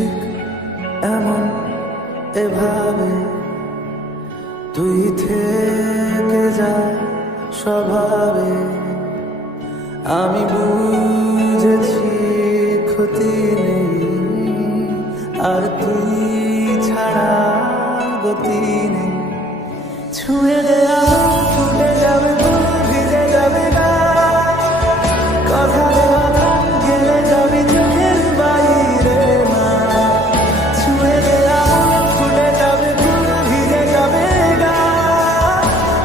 ঠিক এমন এভাবে তুই থেকে যা স্বভাবে। আমি বুঝেছি ক্ষতি নেই, আর তুই ছাড়া গতি নেই। ছুঁয়ে দেয়া ফুটে যাবে ফুল, ভিজে যাবে গা, কথা দেওয়া গান গেলে যাবি চোখের বাইরে না। ছুঁয়ে দেয়া ফুটে যাবে ফুল, ভিজে যাবে গা,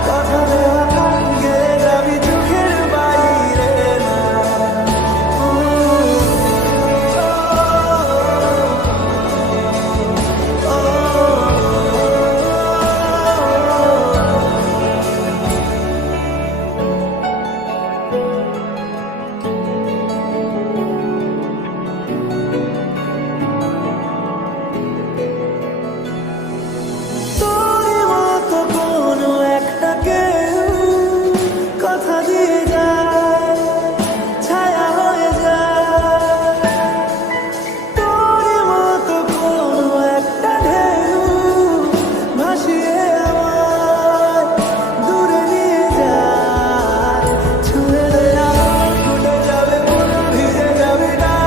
কথা দেওয়া গান গেলে যাবি চোখের বাইরে না। তোরই মতো কোনো একটা কেউ কথা দিয়ে যায়, ছায়া হয়ে যায়। তোরই মতো কোনো একটা ঢেউ ভাসিয়ে আমায় দূরে নিয়ে যায়। ছুঁয়ে দেয়া ফুটে যাবে ফুল, ভিজে যাবে গা,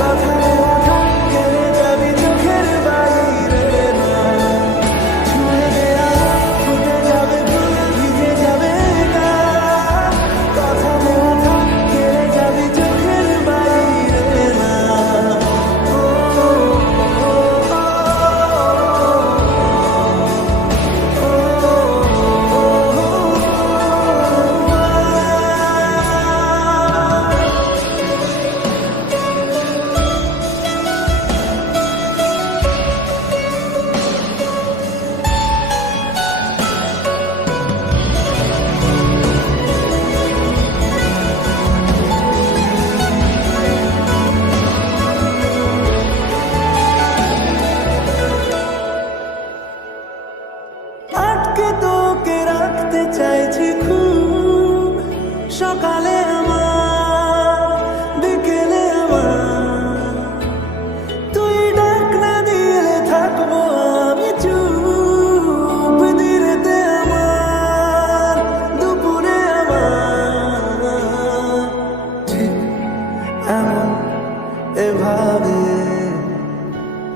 কথা দেওয়া গান গেলে যাবি চোখের বাইরে না। ছুঁয়ে দেয়া ফুটে যাবে ফুল, ভিজে যাবে গা, কথা দেওয়া গান গেলে যাবি চোখের বাইরে না। আটকে তোকে রাখতে চাইছি খুব, সকালে আমার বিকেলে আমার। তুই ডাক না দিলে থাকবো আমি চুপ, দিনেতে আমার দুপুরে আমার। ঠিক এমন এভাবে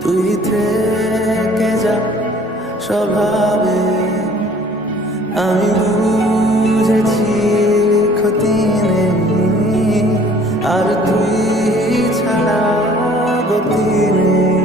তুই থেকে যা স্বভাবে। আমি বুঝেছি ক্ষতি নেই, আর তুই ছাড়া গতি নেই।